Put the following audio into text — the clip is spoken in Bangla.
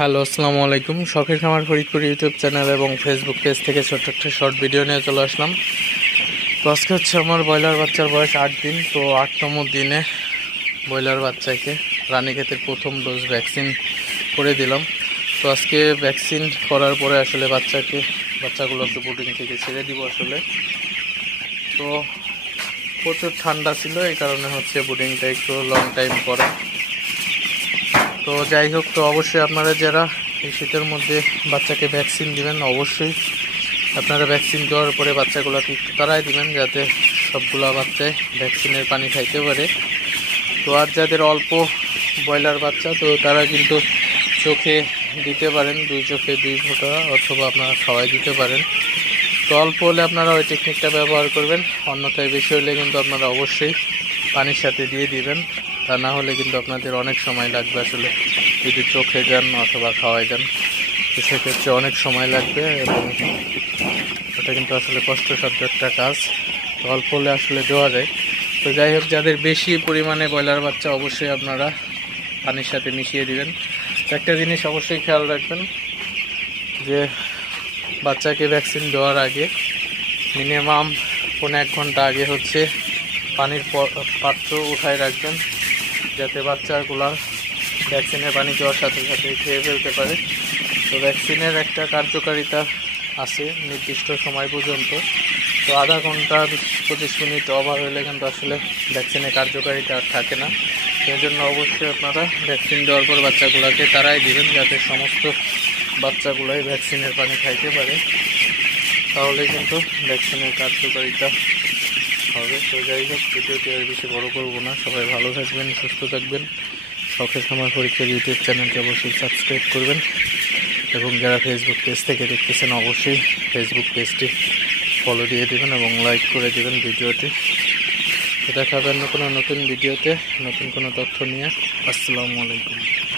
হ্যালো, আসসালামু আলাইকুম। শখের খামার ফরিদপুর ইউটিউব চ্যানেল এবং ফেসবুক পেজ থেকে ছোট্ট একটা শর্ট ভিডিও নিয়ে চলে আসলাম। তো আজকে হচ্ছে আমার ব্রয়লার বাচ্চার বয়স 8 দিন। তো 8তম দিনে ব্রয়লার বাচ্চাকে রানীক্ষেতের প্রথম ডোজ ভ্যাকসিন করে দিলাম। তো আজকে ভ্যাকসিন করার পরে আসলে বাচ্চাগুলোকে বোর্ডিং থেকে ছেড়ে দিব আসলে। তো প্রচুর ঠান্ডা ছিল, এই কারণে হচ্ছে বোর্ডিংটা একটু লং টাইম করা। তো যাই হোক, তো অবশ্যই আপনারা যারা এই শীতের মধ্যে বাচ্চাকে ভ্যাকসিন দিবেন, অবশ্যই আপনারা ভ্যাকসিন দেওয়ার পরে বাচ্চাগুলোকে একটু তাড়াই দিবেন, যাতে সবগুলো বাচ্চায় ভ্যাকসিনের পানি খাইতে পারে। তো আর যাদের অল্প ব্রয়লার বাচ্চা, তো তারা কিন্তু চোখে দিতে পারেন, 2 চোখে 2 ফোঁটা, অথবা আপনারা খাওয়াই দিতে পারেন। তো অল্প হলে আপনারা ওই টেকনিকটা ব্যবহার করবেন, অন্যথায় বেশি হলে কিন্তু আপনারা অবশ্যই পানির সাথে দিয়ে দিবেন। তা না হলে কিন্তু আপনাদের অনেক সময় লাগবে আসলে, যদি চোখে যান অথবা খাওয়াই যান, তো সেক্ষেত্রে অনেক সময় লাগবে এবং এটা কিন্তু আসলে কষ্টসাধ্য একটা কাজ। তো অল্প হলে আসলে দেওয়া যায়। তো যাই হোক, যাদের বেশি পরিমাণে ব্রয়লার বাচ্চা, অবশ্যই আপনারা পানির সাথে মিশিয়ে দিবেন। তো একটা জিনিস অবশ্যই খেয়াল রাখবেন যে বাচ্চাকে ভ্যাকসিন দেওয়ার আগে মিনিমাম 1 ঘন্টা আগে হচ্ছে পানির পাত্র উঠায় রাখবেন, যাতে বাচ্চাগুলা ভ্যাকসিনের পানি দেওয়ার সাথে সাথে খেয়ে ফেলতে পারে। তো ভ্যাকসিনের একটা কার্যকারিতা আছে নির্দিষ্ট সময় পর্যন্ত। তো আধা ঘন্টা 25 মিনিট ওভার হলে কিন্তু আসলে ভ্যাকসিনের কার্যকারিতা আর থাকে না। সেই জন্য অবশ্যই আপনারা ভ্যাকসিন দেওয়ার পর বাচ্চাগুলোকে তাড়াই দিবেন, যাতে সমস্ত বাচ্চাগুলাই ভ্যাকসিনের পানি খাইতে পারে। তাহলে কিন্তু ভ্যাকসিনের কার্যকারিতা হবে। তো যাই হোক, ভিডিওটি আর বেশি বড় করবো না। সবাই ভালো থাকবেন, সুস্থ থাকবেন। শখের খামার ফরিদপুর ইউটিউব চ্যানেলটি অবশ্যই সাবস্ক্রাইব করবেন এবং যারা ফেসবুক পেজ থেকে দেখতেছেন, অবশ্যই ফেসবুক পেজটি ফলো দিয়ে দেবেন এবং লাইক করে দেবেন ভিডিওটি। তো দেখা হবে অন্য কোনো নতুন ভিডিওতে নতুন কোনো তথ্য নিয়ে। আসসালামু আলাইকুম।